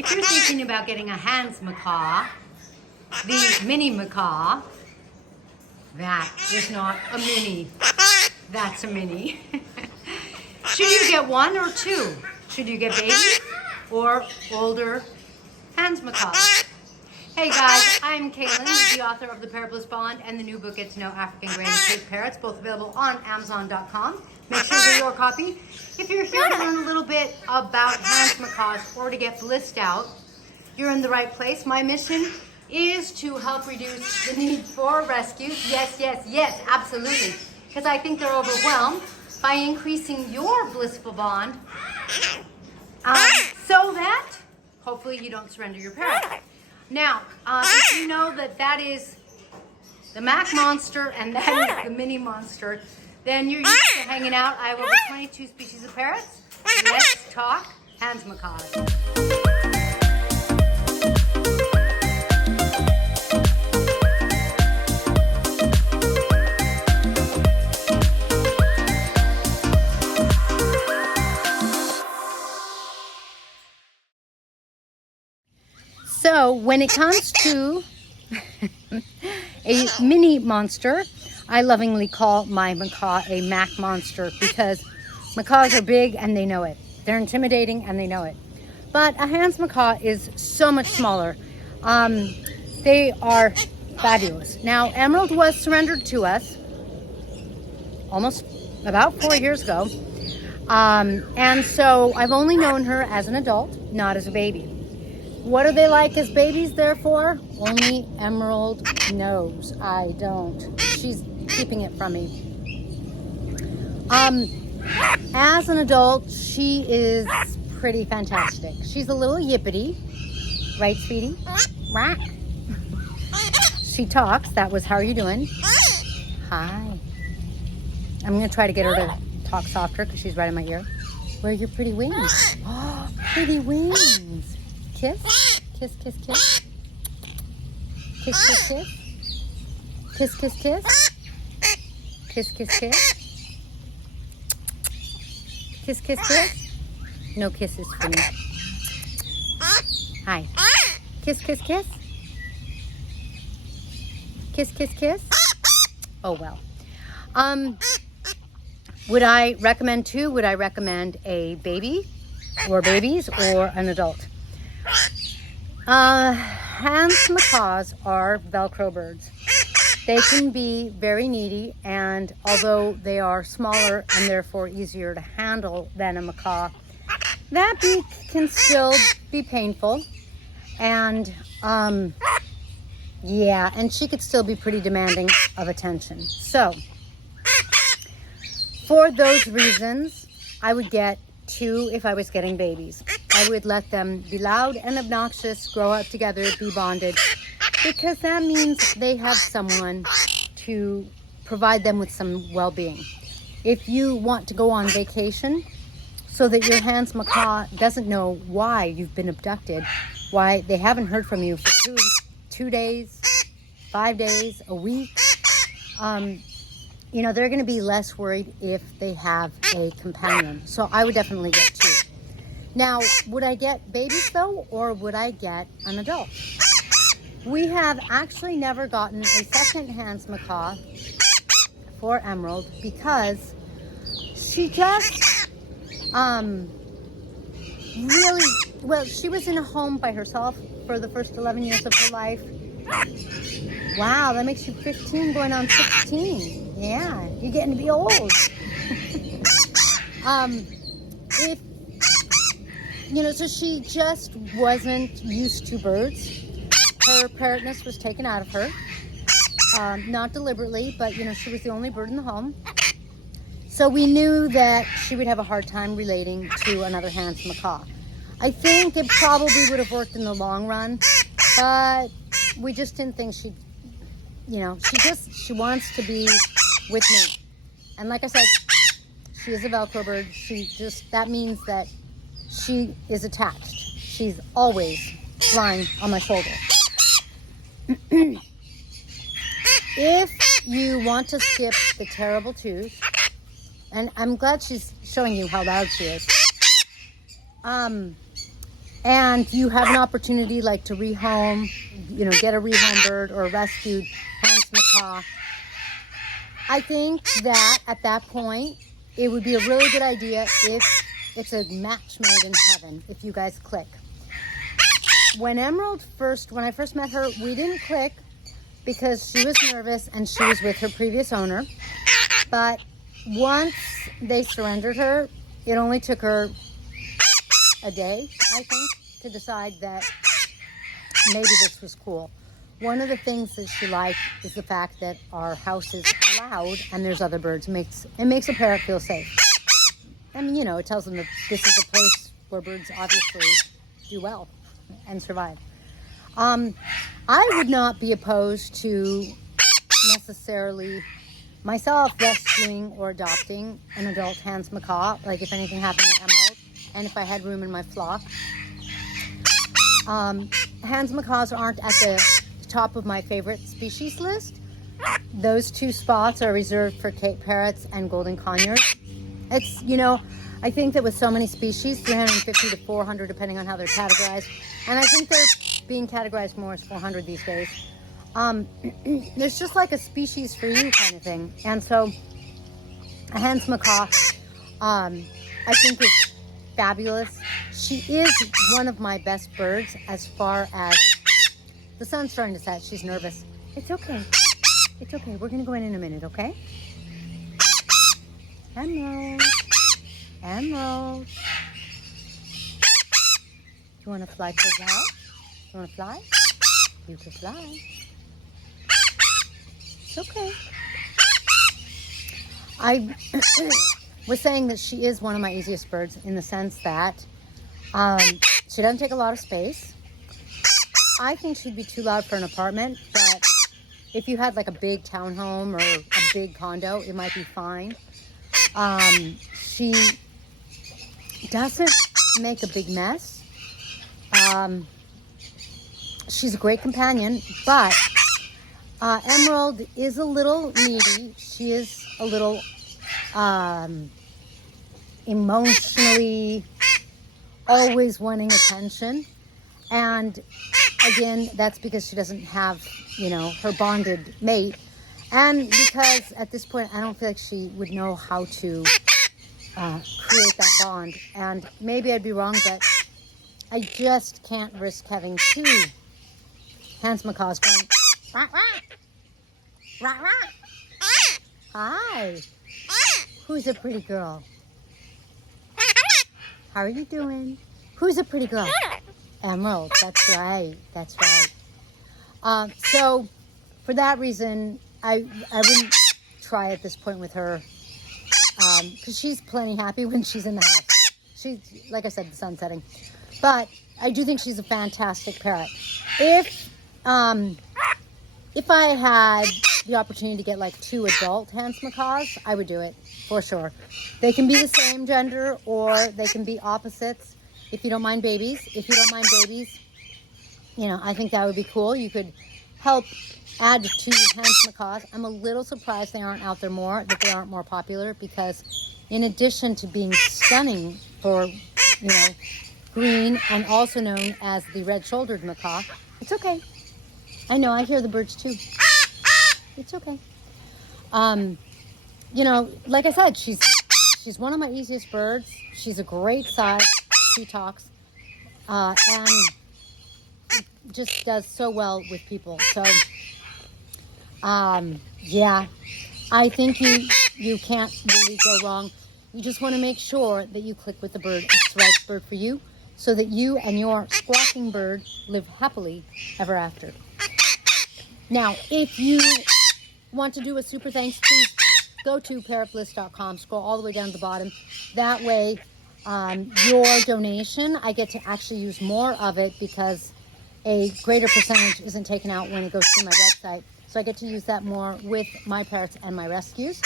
If you're thinking about getting a Hahn's macaw, the mini macaw, that is not a mini. That's a mini. Should you get one or two? Should you get baby or older Hahn's macaws? Hey guys, I'm Kaylin, the author of the Parrot Bliss Bond and the new book, Get to Know African Gray and Cape Parrots, both available on Amazon.com. Make sure to get your copy. If you're here to learn a little bit about Hahn's macaws or to get blissed out, you're in the right place. My mission is to help reduce the need for rescues. Yes, absolutely. Because I think they're overwhelmed by increasing your blissful bond so that hopefully you don't surrender your parrot. Now, if you know that that is the Mac monster and that is the mini monster, then you're used to hanging out. I have over 22 species of parrots. Let's talk Hahn's macaws. So when it comes to a mini monster, I lovingly call my macaw a Mac monster because macaws are big and they know it. They're intimidating and they know it. But a Hahn's macaw is so much smaller. They are fabulous. Now, Emerald was surrendered to us almost about 4 years ago. And so I've only known her as an adult, not as a baby. What are they like as babies, therefore? Only Emerald knows. I don't. She's keeping it from me. As an adult, she is pretty fantastic. She's a little yippity. Right, sweetie? She talks. That was, how are you doing? Hi. I'm going to try to get her to talk softer because she's right in my ear. Where are your pretty wings? Oh, pretty wings. Kiss, kiss, kiss, kiss. Kiss, kiss, kiss. Kiss, kiss, kiss. Kiss, kiss, kiss. Kiss, kiss, kiss. No kisses for me. Hi. Kiss, kiss, kiss. Kiss, kiss, kiss. Oh, well. Would I recommend two? Would I recommend a baby or babies or an adult? Hahn's macaws are Velcro birds. They can be very needy, and although they are smaller and therefore easier to handle than a macaw, that beak can still be painful. And yeah, and she could still be pretty demanding of attention. So for those reasons, I would get two if I was getting babies. I would let them be loud and obnoxious, grow up together, be bonded, because that means they have someone to provide them with some well-being. If you want to go on vacation so that your Hahn's macaw doesn't know why you've been abducted, why they haven't heard from you for two days, 5 days, a week, you know, they're going to be less worried if they have a companion. So I would definitely get two. Now, would I get babies though, or would I get an adult? We have actually never gotten a second Hahn's macaw for Emerald because she just really, well, she was in a home by herself for the first 11 years of her life. Wow, that makes you 15 going on 16. Yeah, you're getting to be old. If, you know, so she just wasn't used to birds. Her parrotness was taken out of her. Not deliberately, but, you know, she was the only bird in the home. So we knew that she would have a hard time relating to another Hahn's macaw. I think it probably would have worked in the long run, but we just didn't think she'd, you know, she wants to be with me. And like I said, she is a Velcro bird. That means that she is attached. She's always flying on my shoulder. If you want to skip the terrible twos, and I'm glad she's showing you how loud she is. and you have an opportunity like to rehome, you know, get a rehome bird or a rescued Hahn macaw, I think that at that point, it would be a really good idea if it's a match made in heaven, if you guys click. When I first met her, we didn't click because she was nervous and she was with her previous owner. But once they surrendered her, it only took her a day, I think, to decide that maybe this was cool. One of the things that she liked is the fact that our house is loud and there's other birds. It makes a parrot feel safe. I mean, you know, it tells them that this is a place where birds obviously do well and survive. I would not be opposed to necessarily myself rescuing or adopting an adult Hahn macaw, like if anything happened to Emerald, and if I had room in my flock. Hahn macaws aren't at the top of my favorite species list. Those two spots are reserved for Cape parrots and golden conures. It's, you know, I think that with so many species, 350 to 400 depending on how they're categorized, and I think they're being categorized more as 400 these days. There's just like a species for you kind of thing. And so a Hahn macaw, I think is fabulous. She is one of my best birds as far as the sun's starting to set. She's nervous. It's okay. It's okay. We're going to go in a minute, okay? Emerald. Emerald. Do you want to fly to the house? You want to fly? You can fly. It's okay. I was saying that she is one of my easiest birds in the sense that she doesn't take a lot of space. I think she'd be too loud for an apartment, but if you had like a big townhome or a big condo, it might be fine. She doesn't make a big mess. She's a great companion, but Emerald is a little needy. She is a little emotionally always wanting attention. And again, that's because she doesn't have, you know, her bonded mate. And because at this point, I don't feel like she would know how to create that bond. And maybe I'd be wrong, but I just can't risk having two Hahn macaws going, rah, rah, rah, rah. Hi. Who's a pretty girl? How are you doing? Who's a pretty girl? Emerald. That's right. That's right. So for that reason, I wouldn't try at this point with her because she's plenty happy when she's in the house. She's, like I said, the sun's setting. But I do think she's a fantastic parrot. If I had the opportunity to get like two adult Hahn macaws, I would do it for sure. They can be the same gender or they can be opposites. If you don't mind babies, you know, I think that would be cool. You could help add two Hahn macaws. I'm a little surprised they aren't out there more, that they aren't more popular, because in addition to being stunning for, you know, green and also known as the red-shouldered macaw, it's okay. I know, I hear the birds too. It's okay. You know, like I said, she's one of my easiest birds. She's a great size. She talks. And just does so well with people. So, yeah, I think you can't really go wrong. You just want to make sure that you click with the bird. It's the right bird for you, so that you and your squawking bird live happily ever after. Now, if you want to do a super thanks, please go to parrotbliss.com, scroll all the way down to the bottom. That way, your donation, I get to actually use more of it because a greater percentage isn't taken out when it goes through my website. So I get to use that more with my parrots and my rescues.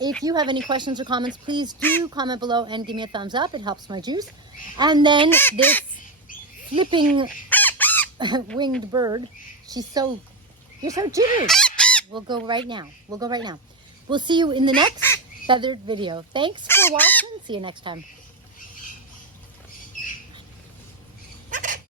If you have any questions or comments, please do comment below and give me a thumbs up. It helps my juice. And then this flipping winged bird, you're so jittery. We'll go right now. We'll see you in the next feathered video. Thanks for watching. See you next time.